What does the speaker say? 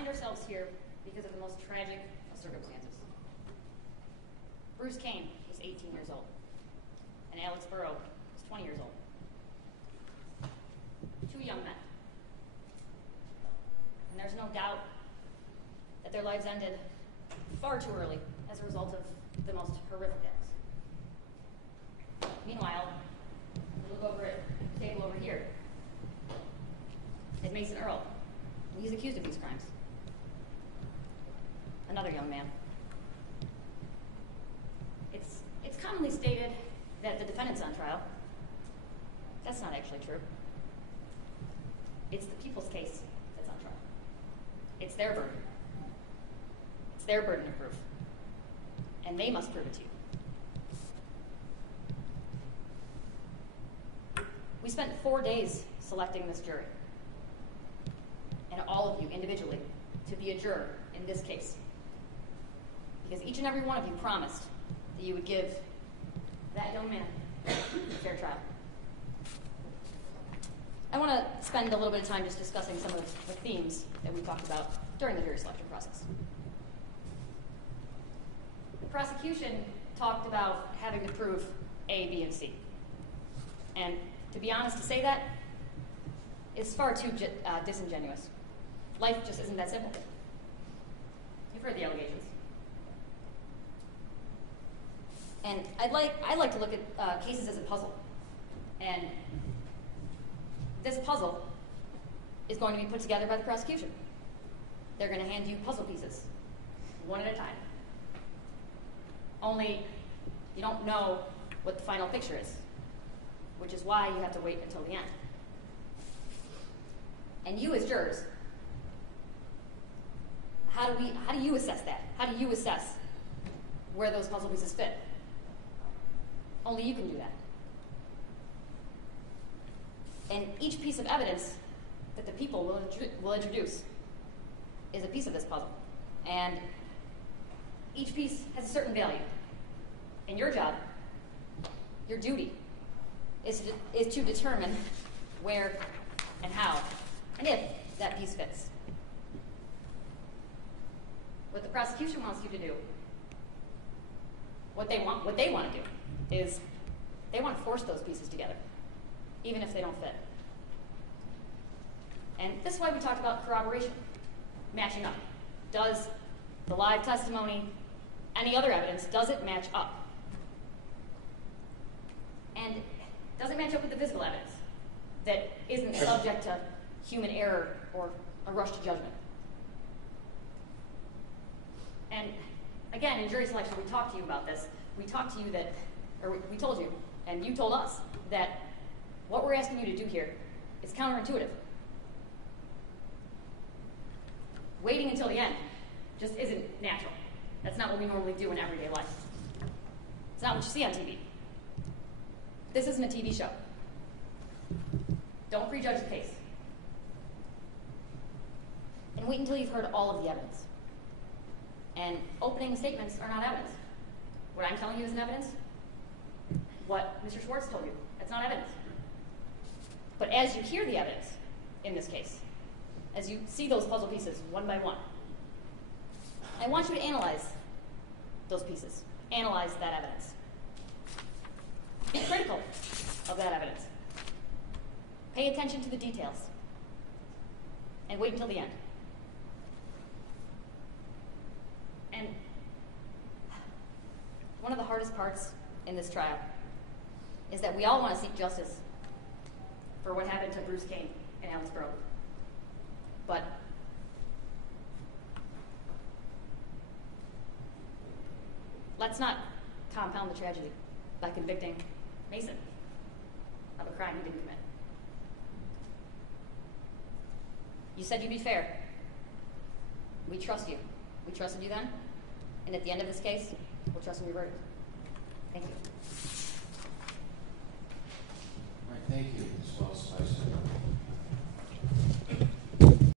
find ourselves here because of the most tragic of circumstances. Bruce Kane was 18 years old, and Alex Burrow was 20 years old. Two young men. And there's no doubt that their lives ended far too early as a result of the most horrific acts. Meanwhile, look over at the table over here at Mason Earle. He's accused of these crimes. Another young man. It's commonly stated that the defendant's on trial. That's not actually true. It's the people's case that's on trial. It's their burden. It's their burden of proof. And they must prove it to you. We spent 4 days selecting this jury, and all of you individually, to be a juror in this case. Because each and every one of you promised that you would give that young man a fair trial. I want to spend a little bit of time just discussing some of the themes that we talked about during the jury selection process. The prosecution talked about having to prove A, B, and C. And to be honest, to say that is far too disingenuous. Life just isn't that simple. You've heard the allegations. And I like to look at cases as a puzzle. And this puzzle is going to be put together by the prosecution. They're going to hand you puzzle pieces, one at a time. Only you don't know what the final picture is, which is why you have to wait until the end. And you as jurors, how do you assess that? How do you assess where those puzzle pieces fit? Only you can do that. And each piece of evidence that the people will introduce is a piece of this puzzle. And each piece has a certain value. And your job, your duty, is to determine where and how and if that piece fits. What the prosecution wants you to do, what they want to do, is they want to force those pieces together, even if they don't fit. And this is why we talked about corroboration, matching up. Does the live testimony, any other evidence, does it match up? And does it match up with the physical evidence that isn't subject to human error or a rush to judgment? And again, in jury selection, we talked to you about this. We talked to you that, or we told you, and you told us, that what we're asking you to do here is counterintuitive. Waiting until the end just isn't natural. That's not what we normally do in everyday life. It's not what you see on TV. This isn't a TV show. Don't prejudge the case. And wait until you've heard all of the evidence. And opening statements are not evidence. What I'm telling you isn't evidence. What Mr. Schwartz told you, that's not evidence. But as you hear the evidence in this case, as you see those puzzle pieces one by one, I want you to analyze those pieces. Analyze that evidence. Be critical of that evidence. Pay attention to the details. And wait until the end. And one of the hardest parts in this trial is that we all want to seek justice for what happened to Bruce Kane and Alex Burrow. But let's not compound the tragedy by convicting Mason of a crime he didn't commit. You said you'd be fair. We trust you. We trusted you then, and at the end of this case, we'll trust in your verdict. Thank you. All right, thank you, Ms. Wells.